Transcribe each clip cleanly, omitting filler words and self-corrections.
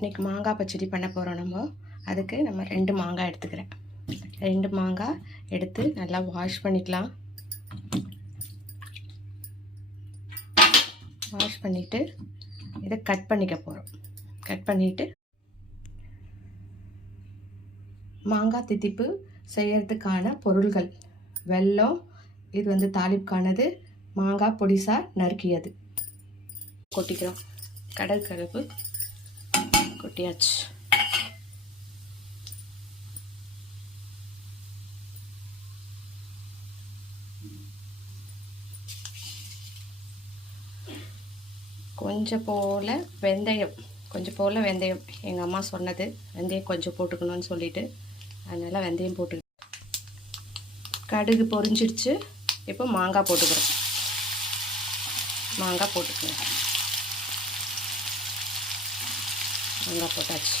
இன்றைக்கி மாங்காய் பச்சடி பண்ண போகிறோம் நம்ம. அதுக்கு நம்ம 2 மாங்காய் எடுத்துக்கிறேன். 2 மாங்காய் எடுத்து நல்லா வாஷ் பண்ணிக்கலாம். வாஷ் பண்ணிவிட்டு இதை கட் பண்ணிக்க போகிறோம். கட் பண்ணிவிட்டு மாங்காய் தித்திப்பு செய்யறதுக்கான பொருள்கள்: வெல்லம், இது வந்து தாளிப்புக்கானது, மாங்காய் பொடிசா நறுக்கியது. கொட்டிக்கிறோம். கடல் கருப்பு கொட்டியாச்சு. கொஞ்சம் போல் வெந்தயம், எங்கள் அம்மா சொன்னது, வெந்தயம் கொஞ்சம் போட்டுக்கணும்னு சொல்லிட்டு, அதனால் வெந்தயம் போட்டு. கடுகு பொரிஞ்சிடுச்சு. இப்போ மாங்காய் போட்டுக்கிறோம். மாங்காய் போட்டுக்கிறேன். மாங்காய் போட்டாச்சு.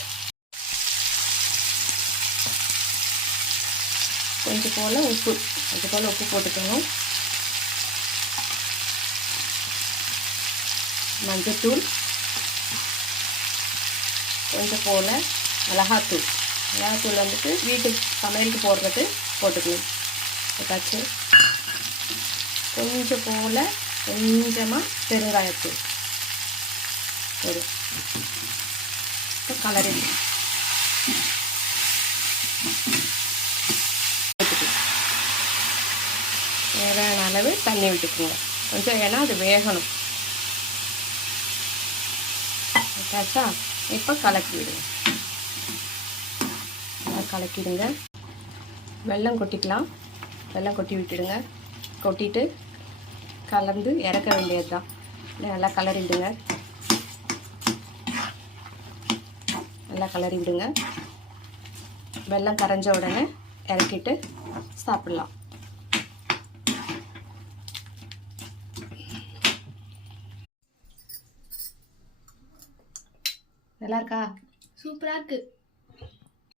கொஞ்சம் போல் உப்பு போட்டுக்கணும். மஞ்சத்தூள், கொஞ்சம் போல் மிளகாத்தூள் வந்துட்டு வீட்டு சமையலுக்கு போடுறது போட்டுக்கணும். போட்டாச்சு. கொஞ்சமாக பெருங்காயத்தூள் ஒரு கலரி தேவையான அளவு தண்ணி விட்டுக்குங்க கொஞ்சம், ஏன்னா அது வேகணும். ஓகேச்சா? இப்போ கலக்கிடுங்க. கலக்கிடுங்க. வெல்லம் கொட்டிக்கலாம். வெல்லம் கொட்டி விட்டுடுங்க. கொட்டிட்டு கலந்து இறக்க வேண்டியது தான். நல்லா கலரி விடுங்க. நல்லா கலரி விடுங்க. வெல்லம் கரைஞ்ச உடனே இறக்கிட்டு சாப்பிடலாம். நல்லா இருக்கா? சூப்பராக இருக்குது.